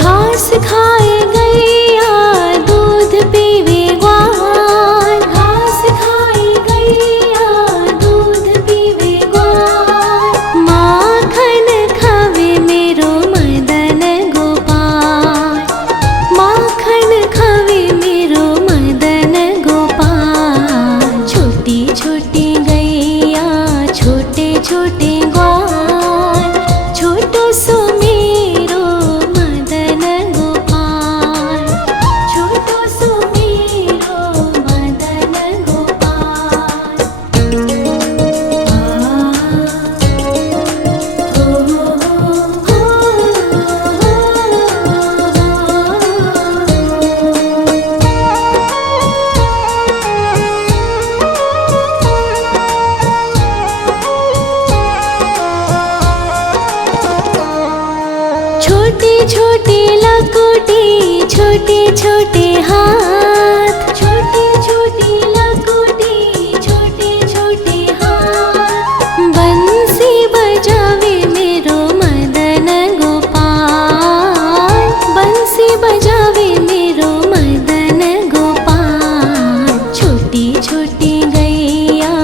घास खाए गैया दूध पीवे ग्वाल, घास खाए गैया दूध पीवे ग्वाल। माखन खावे मेरो मदन गोपाल, माखन खावे मेरो मदन गोपाल। छोटी छोटी गैया छोटे छोटे ग्वाल, छोटो सो मेरो मदन गोपाल, छोटो सो मेरो मदन गोपाल। छोटी छोटी लकुटी छोटे छोटे हाथ, छोटी छोटी लकुटी छोटे छोटे हाथ। बंसी बजावे मेरो मदन गोपाल, बंसी बजावे मेरो मदन गोपाल। छोटी छोटी गैया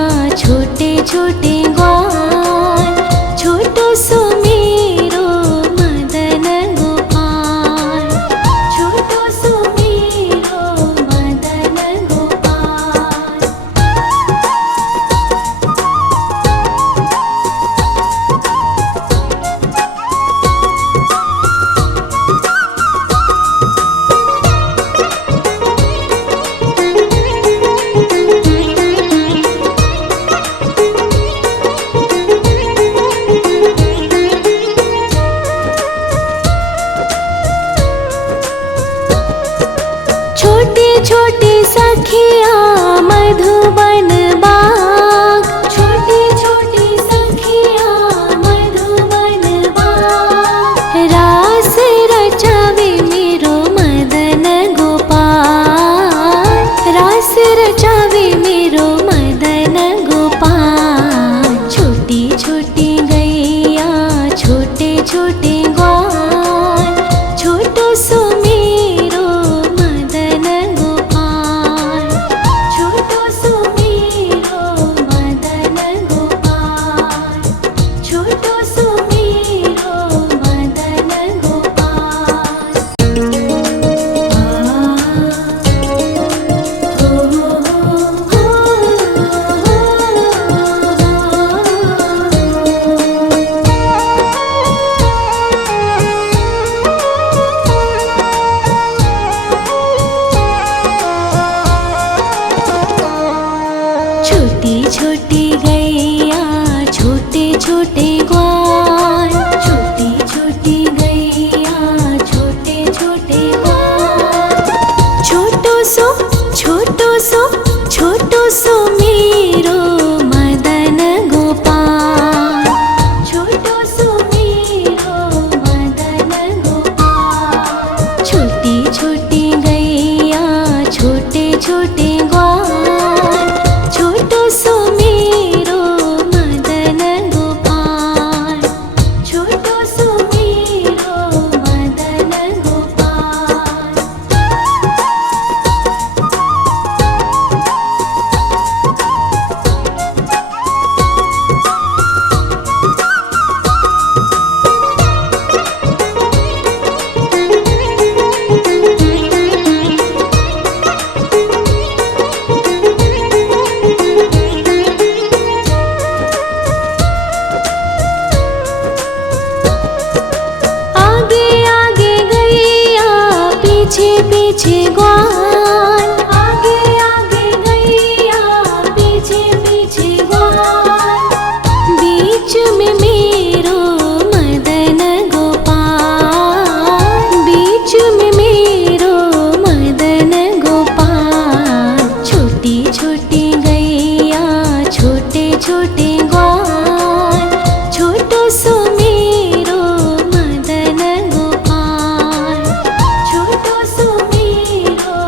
छोटे छोटे ग्वाल, छोटो सो मेरो मदन गोपाल, छोटो सो मेरो मदन गोपाल। छोटे छोटे सखिया मधुबन बाग, छोटे छोटे सखिया मधुबन बाग। रास रचावे मेरो मदन गोपाल, रास रचावे मेरो मदन गोपाल। छोटी छोटी गैया छोटे छोटे ग्वाल, छोटो सो मेरो मदन गोपाल, छोटो सो मेरो मदन गोपाल, छोटो सो मेरो मदन गोपाल। छोटी छोटी गैया छोटे छोटे ग्वाल, छोटी छोटी गैया छोटे छोटे ग्वाल। छोटो सो छोटो सो छोटो सो मेरो मदन गोपाल, छोटो सो मेरो मदन गोपाल। छोटी छोटी गैया छोटे छोटे ग्वाल, छोटो सो मेरो मदन गोपाल, छोटो सो मेरो मदन गोपाल। आगे आगे गैया पीछे पीछे ग्वाल, आगे आगे गैया पीछे पीछे ग्वाल। बीच में मेरो मदन गोपाल, बीच में मेरो मदन गोपाल। छोटी छोटी गैया छोटे छोटे ग्वाल, छोटो सो मेरो मदन गोपाल, छोटो सो मेरो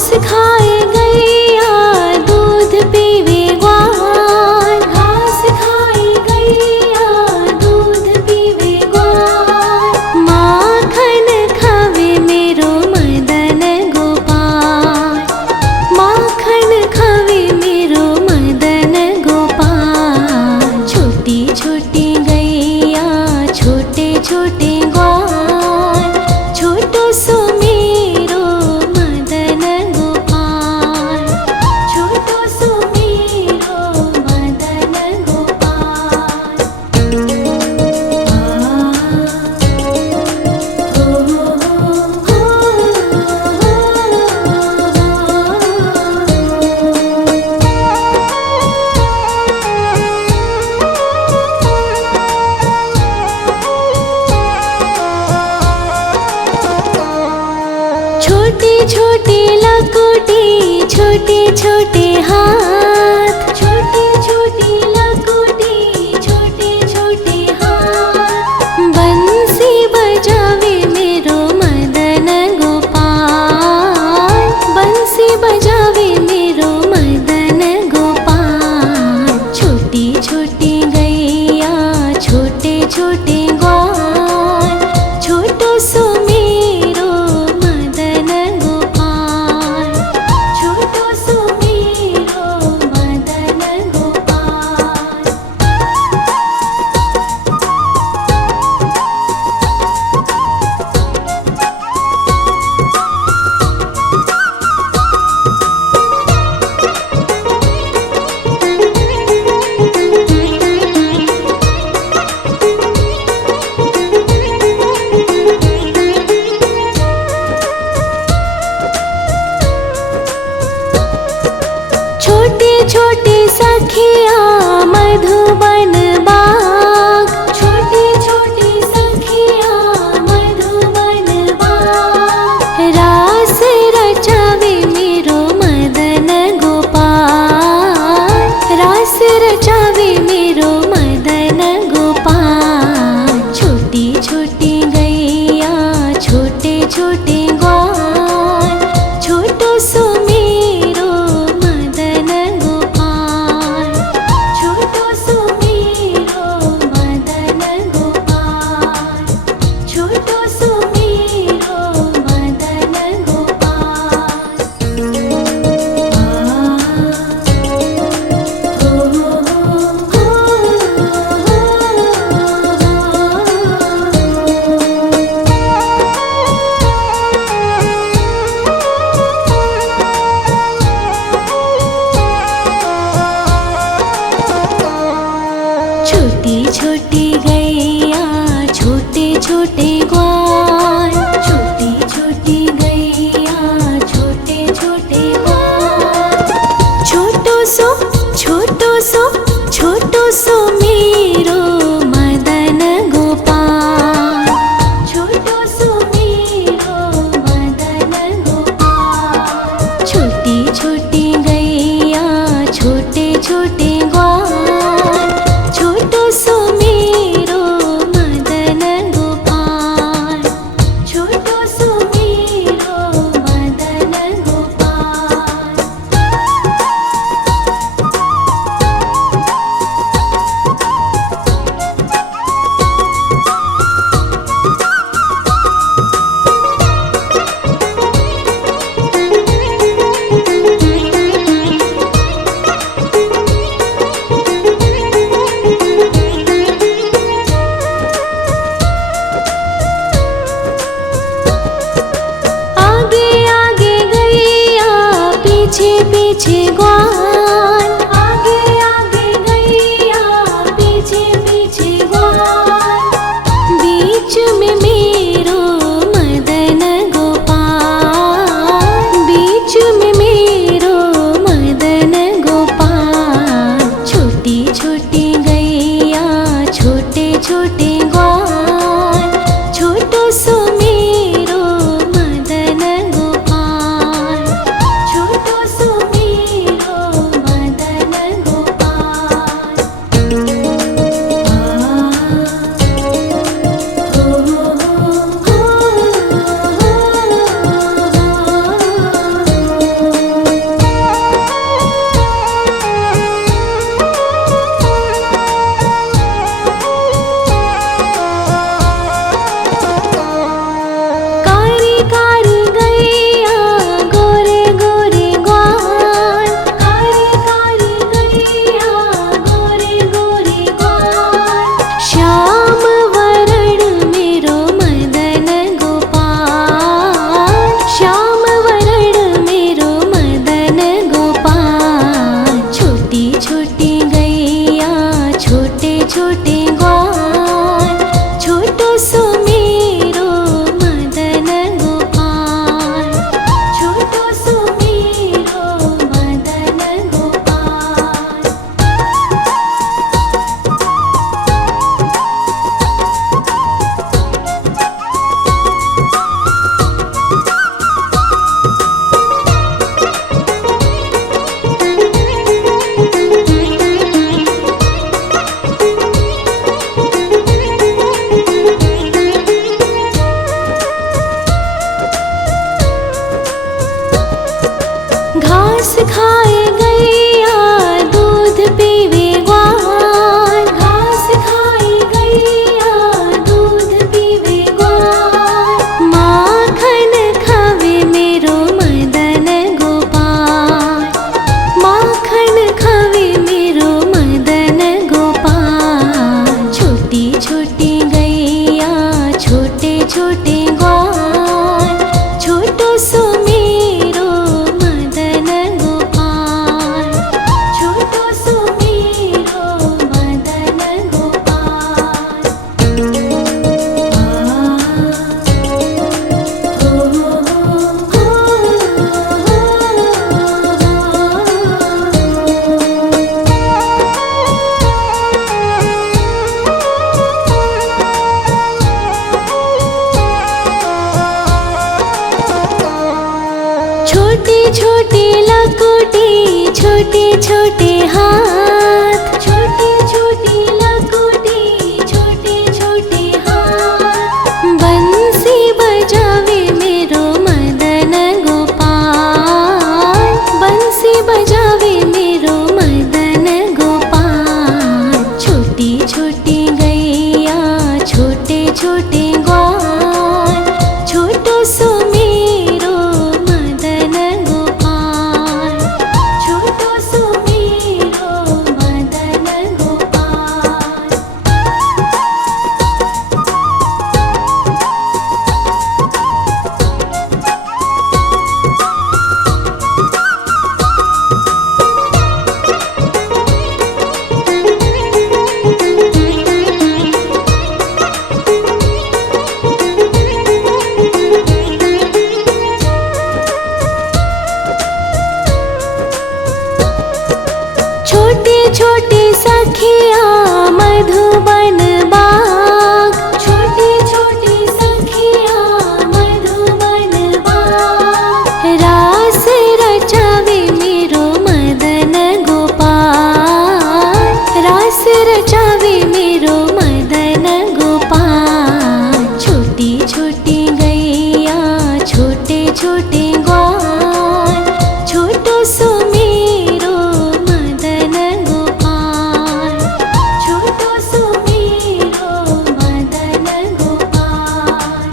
घास खाए गैया दूध पीवे ग्वाल, घास खाए गैया दूध पीवे ग्वाल, माखन खावे मेरो मदन गोपाल, माखन खावे मेरो मदन गोपाल। छोटी छोटी गैया छोटे छोटे ग्वाल, छोटो सो मेरो मदन गोपाल, छोटो सो मेरो मदन गोपाल। छोटे छोटे लकोटी छोटे छोटे हाथ, छोटे छोटे लकोटी छोटे छोटे हाथ, बंसी बजावे मेरो मदन गोपाल, बंसी बजावे मेरो मदन गोपाल। छोटी छोटी गैया छोटे छोटे ग्वाल, छोटो सो मेरो मदन गोपाल, छोटो सो मेरो मदन गोपाल। छोटे छोटे सखिया मधुबन बाग, छोटे छोटे सखिया मधुबन बाग, रास रचावे मेरो मदन गोपाल, रास रचावे मेरो मदन गोपाल। छोटी छोटी गैया छोटे छोटे ग्वाल, छोटो सो मेरो मदन गोपाल, छोटो सो मेरो मदन गोपाल, छोटो सो मेरो मदन गोपाल। छोटी छोटी गैया छोटे छोटे ग्वाल, छोटी छोटी गैया छोटे छोटे ग्वाल, छोटो सो छोटो सो छोटो सो मेरो मदन गोपाल, छोटो सो मेरो मदन गोपाल। छोटी छोटी गैया छोटे छोटे ग्वाल, छोटो सो मेरो मदन गोपाल, छोटो सो मेरो मदन गोपाल। आगे आगे गैया पीछे पीछे ग्वाल, आगे आगे गैया पीछे पीछे ग्वाल, बीच में मेरो मदन गोपाल, बीच में मेरो मदन गोपाल। छोटी छोटी गैया छोटे छोटे ग्वाल, छोटो सो मेरो मदन गोपाल, छोटो सो मेरो छोटे छोटे लकोटे छोटे छोटे हाथ, छोटे छोटे लकोटे छोटे छोटे हाथ। बंसी बजावे मेरो मदन गोपाल, बंसी बजावे मेरो मदन गोपाल। छोटी छोटी गैया छोटे छोटे ग्वाल, छोटो सो मेरो मदन गोपाल, छोटो सो मेरो मदन गोपाल। छोटे छोटे सखिया मधुबन बाग, छोटे छोटे सखिया मधुबन बाग। रास रचावे मेरो मदन गोपाल, रास रचावे मेरो मदन गोपाल। छोटी छोटी गैया छोटे छोटे ग्वाल, छोटो सो मेरो मदन गोपाल, छोटो सो मेरो मदन गोपाल,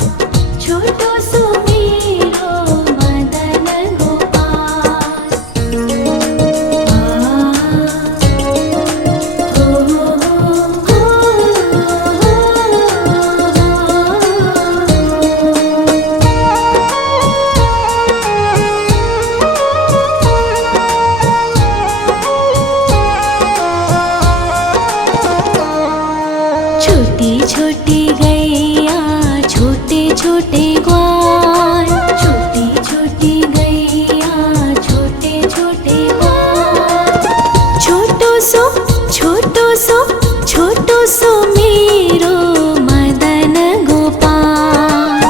छोटो सो मेरो मदन गोपाल। छोटी छोटी गैया छोटे छोटे ग्वाल, छोटी छोटी गैया छोटे छोटे ग्वाल। छोटो सो छोटो सो छोटो सो मेरो मदन गोपाल,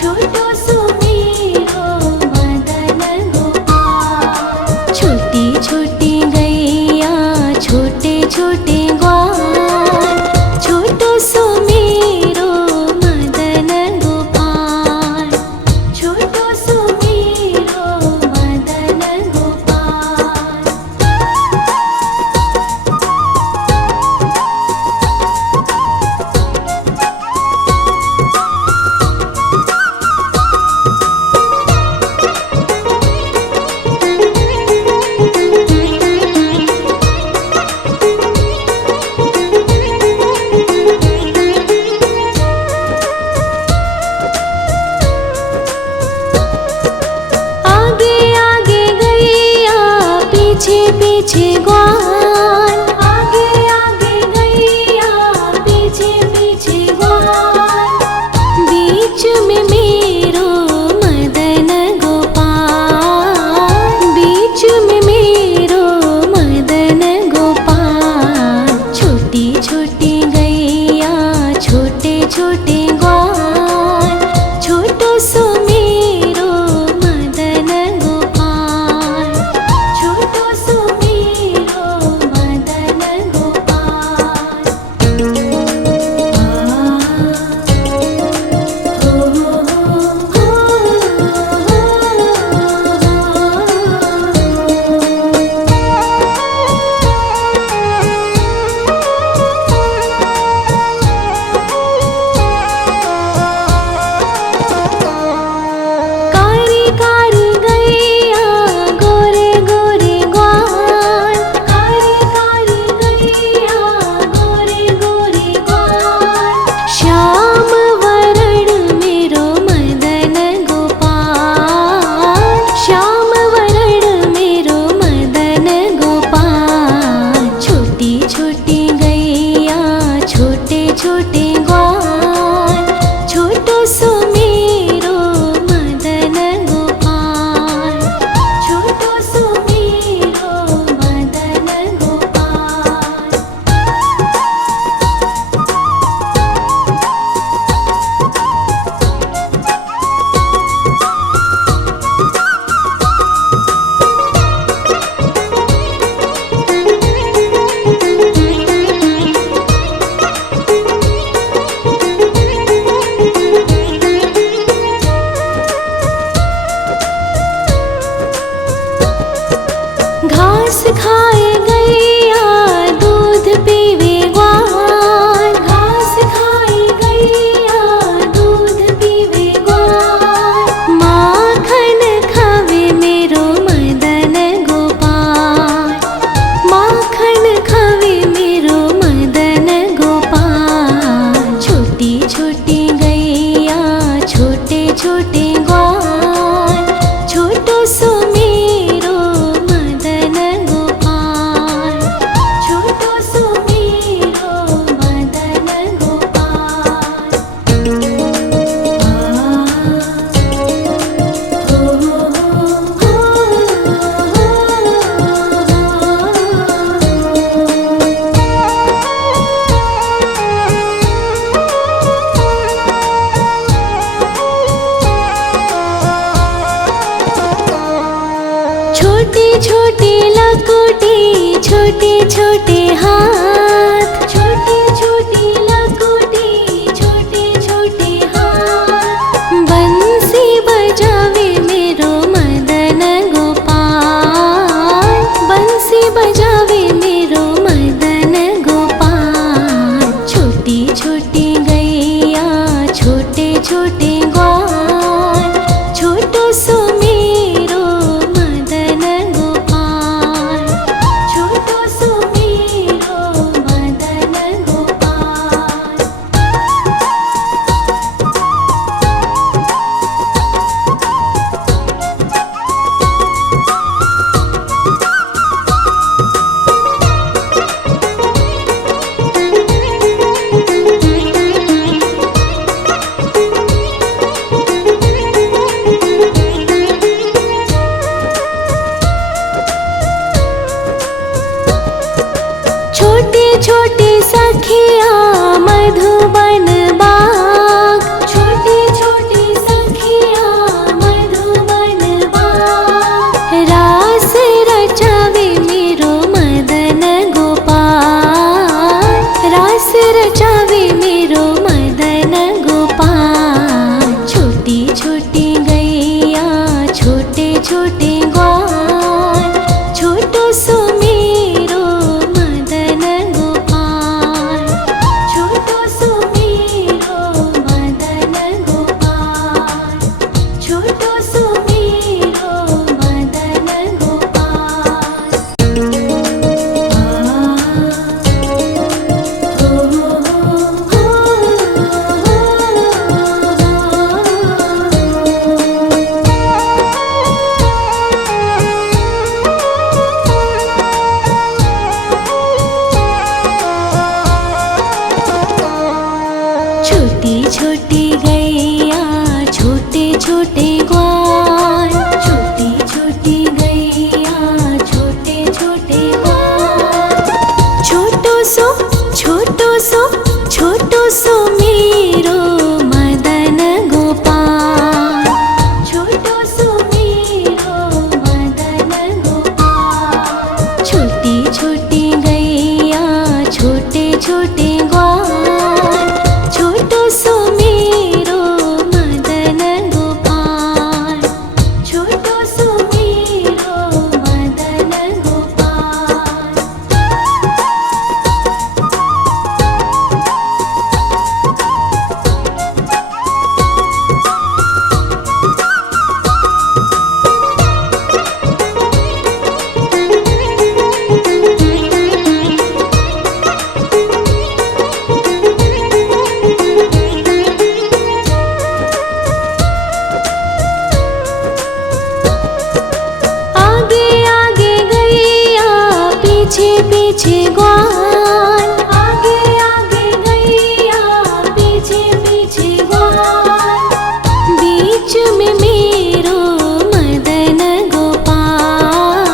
छोटो सो मेरो मदन गोपाल। छोटी छोटी गैया छोटे छोटे ग्वाल, छोटो सो मेरो मदन गोपाल, छोटो सो मेरो मदन गोपाल। आगे आगे गैया पीछे पीछे ग्वाल, आगे आगे गैया पीछे पीछे ग्वाल। बीच में मेरो मदन गोपाल, बीच में मेरो मदन गोपाल। छोटी छोटी गैया छोटे छोटे ग्वाल, छोटो सो मेरो मदन गोपाल, छोटो सो मेरो छोटी लकुटी छोटे छोटे हाथ, छोटी छोटी लकुटी छोटे छोटे हाथ। बंसी बजावे मेरो मदन गोपाल, बंसी बजावे मेरो मदन गोपाल। छोटी छोटी गैया छोटे छोटे ग्वाल, छोटो सो मेरो मदन गोपाल, छोटो सो मेरो मदन गोपाल। छोटी छोटी सखिया मधुबन बाग, छोटी छोटी सखिया मधुबन बाग। रास रचावे मेरो मदन गोपाल, रास रचावे मेरो मदन गोपाल। छोटी छोटी गैया छोटे छोटे ग्वाल, छोटो सो मेरो मदन गोपाल, छोटो सो मेरो मदन गोपाल, छोटो सो मेरो मदन गोपाल। छोटी छोटी गैया छोटे छोटे ग्वाल, छोटी छोटी गैया छोटे छोटे ग्वाल। छोटो सो छोटो सो छोटो सो मेरो मदन गोपाल, छोटो सो मेरो मदन गोपाल। छोटी छोटी गैया छोटे छोटे ग्वाल, छोटो सो मेरो मदन गोपाल, छोटो सो मेरो मदन गोपाल। आगे आगे गैया पीछे पीछे ग्वाल, आगे आगे गैया पीछे पीछे ग्वाल। बीच में मेरो मदन गोपाल,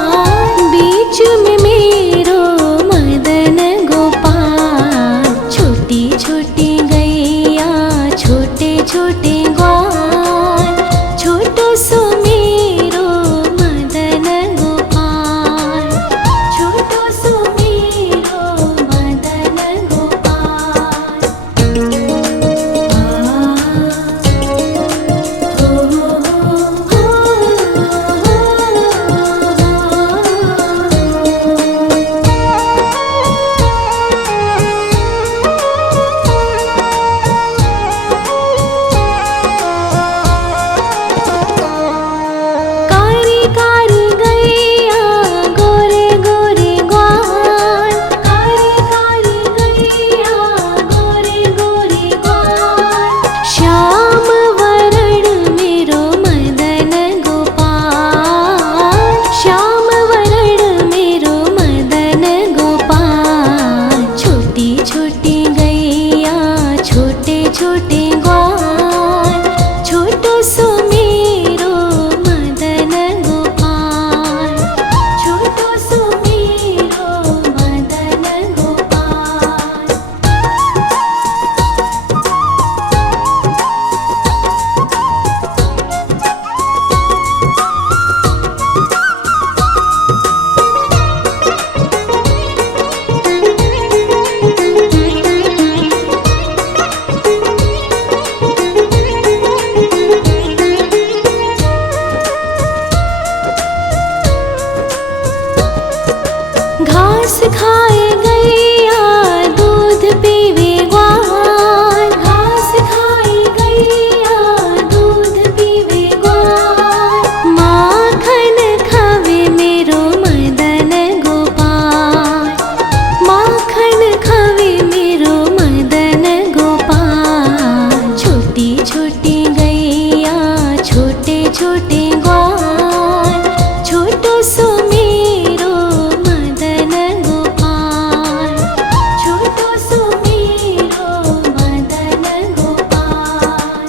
बीच में मेरो मदन गोपाल। छोटी छोटी गैया छोटे छोटे ग्वाल, छोटो सो मेरो मदन गोपाल, छोटो सो मेरो खाए गैया दूध पीवे ग्वाल, घास खाए गैया दूध पीवे ग्वाल, माखन खावे मेरो मदन गोपाल, माखन खावे मेरो मदन गोपाल। छोटी छोटी गैया छोटे छोटे ग्वाल, छोटो सो मेरो मदन गोपाल, छोटो सो मेरो मदन गोपाल।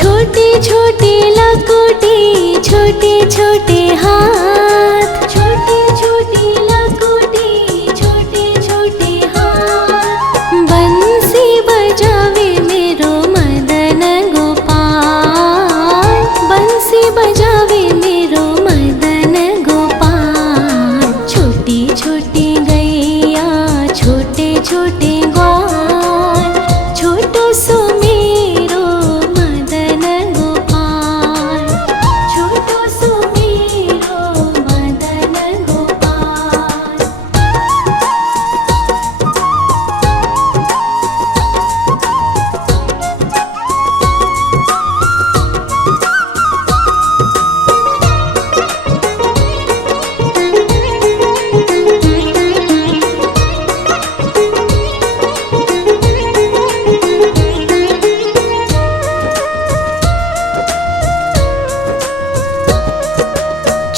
छोटी छोटी लकुटी छोटे छोटे हाथ, छोटी छोटी लकुटी छोटे छोटे हाथ, बंसी बजावे मेरो मदन गोपाल, बंसी बजावे मेरो मदन गोपाल। छोटी छोटी गैया छोटे छोटे ग्वाल, छोटो सो मेरो मदन गोपाल, छोटो सो मेरो मदन गोपाल।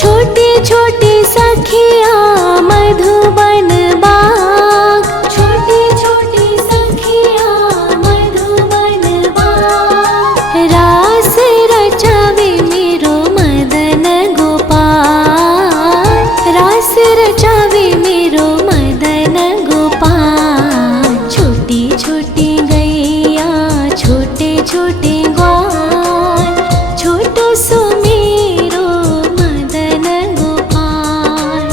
छोटे छोटे सखिया मधुबन बाग, छोटे छोटे सखिया मधुबन बाग, रास रचावे मेरो मदन गोपाल, रास रचावे मेरो मदन गोपाल। छोटी छोटी गैया छोटे छोटे ग्वाल, छोटो सो मेरो मदन गोपाल,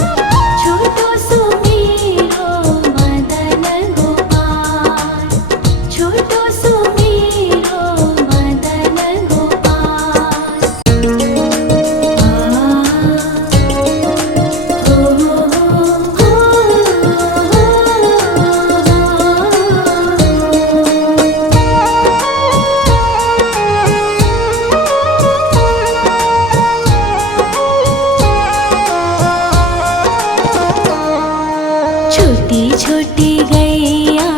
छोटो सो मेरो मदन गोपाल, छोटो सो मेरो मदन गोपाल। छोटी छोटी गैया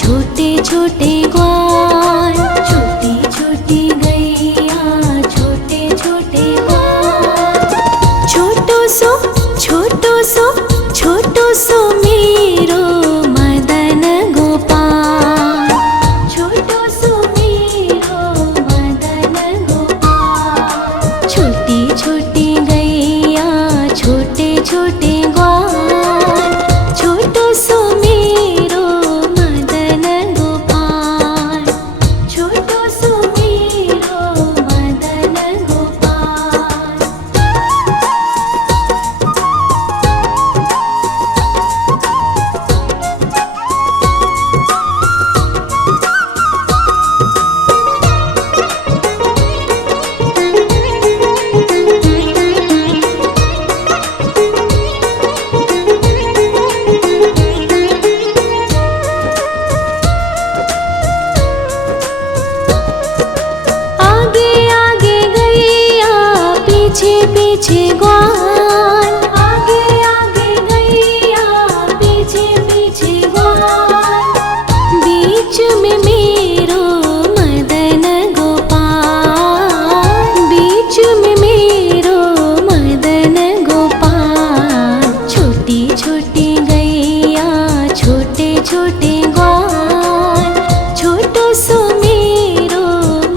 छोटे छोटे ग्वाल, छोटी छोटी गैया छोटे छोटे ग्वाल, छोटो सो छोटो सो मेरो मदन गोपाल, छोटो सो मेरो मदन गोपाल। छोटी छोटी गैया छोटे छोटे ग्वाल, छोटो सो मेरो मदन गोपाल, छोटो सो मेरो मदन गोपाल। आगे आगे गैया पीछे पीछे ग्वाल, आगे आगे गैया पीछे पीछे ग्वाल, बीच में मेरो मदन गोपाल, बीच में मेरो मदन गोपाल। छोटी छोटी गैया छोटे छोटे ग्वाल, छोटो सो मेरो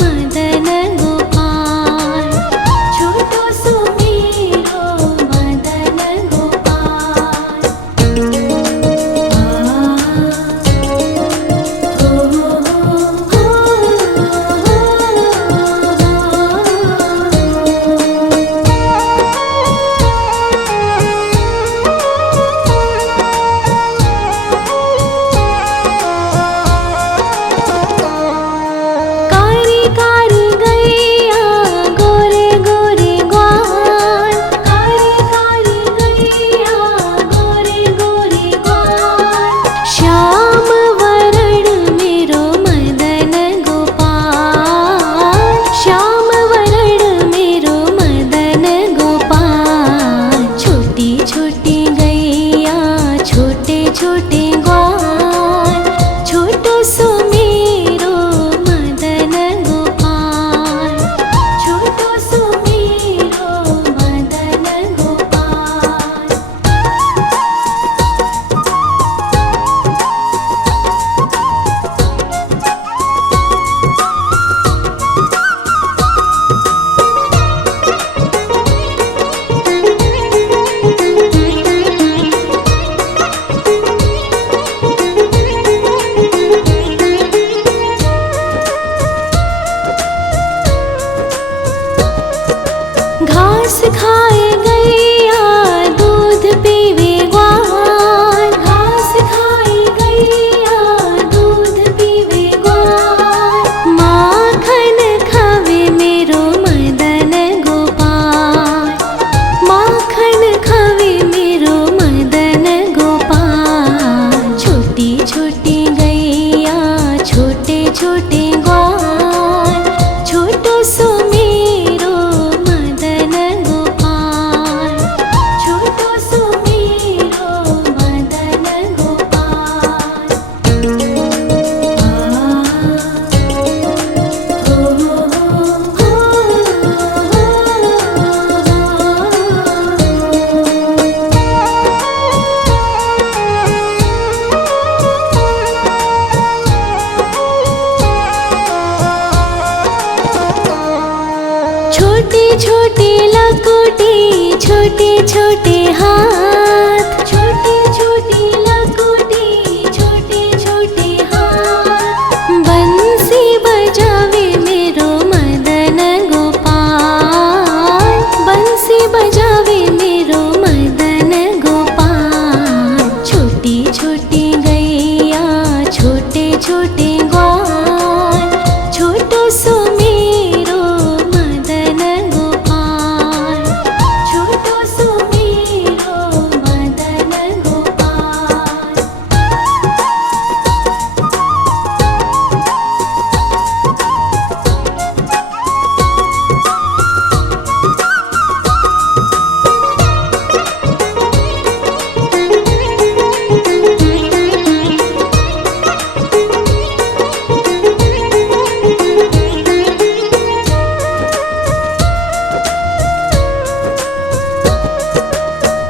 मदन गोपाल, छोटो सो मेरो छोटी छोटी लकोटी छोटे छोटे हाथ, छोटी छोटी लकोटी छोटे छोटे हाथ। बंसी बजावे मेरो मदन गोपाल, बंसी बजावे मेरो मदन गोपाल। छोटी छोटी गैया छोटे छोटे ग्वाल, छोटो सो मेरो मदन गोपाल, छोटो सो मेरो मदन गोपाल।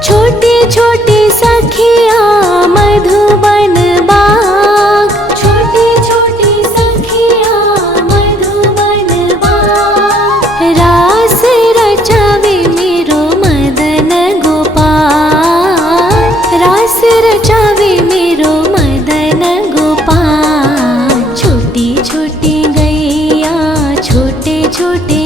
छोटे छोटे सखिया मधुबन बाग, छोटे छोटे सखिया मधुबन बाग। रास रचावे मेरो मदन गोपाल, रास रचावे मेरो मदन गोपाल। छोटी छोटी गैया छोटे छोटे